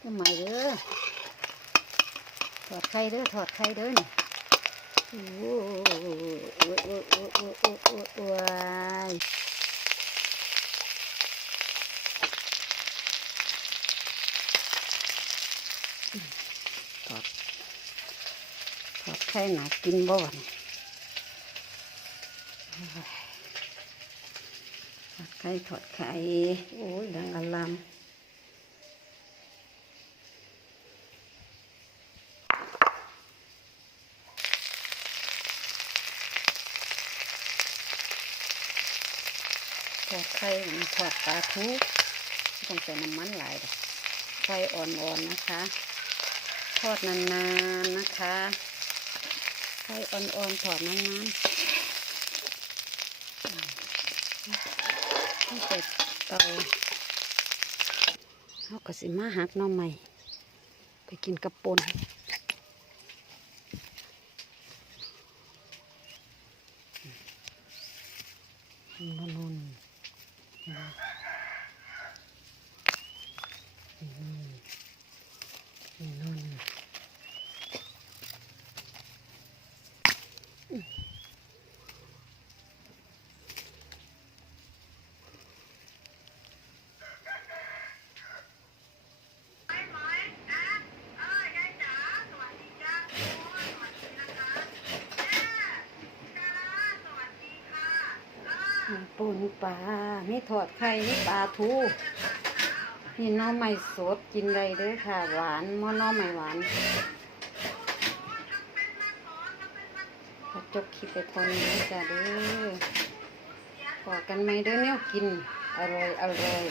ทำไม่เด้อถอดไข่เด้อถอดไข่เด้อนี่โอ้โหโอ้โอ้โอ้โอ้โอ้โอ้โอ้ยถอดถอดไข่หนากินบ่วะนี่โอ้ยถอดไข่ถอดไข่โอ้ยดังอลาม อดไข่ทอดปลาทูไม่ต้องใส่น้ำมันหลายไฟอ่อนๆนะคะ ทอดนานๆนะคะไฟอ่อนๆทอดนานๆต้องใส่เตาเขาก็สิมาหักน้อใหม่ ไปกินกับปนนุ่นๆนะอืมนุ่น ปูนปลามีทอดไข่มีปลาทูนี่น้อไม่สดกินได้เด้อค่ะ หวานมอน้อไม่หวานขอจบคลิปไปทนนี้จ้ะเด้อพอกันไหมเด้อเนี่ยกิน อร่อยอร่อย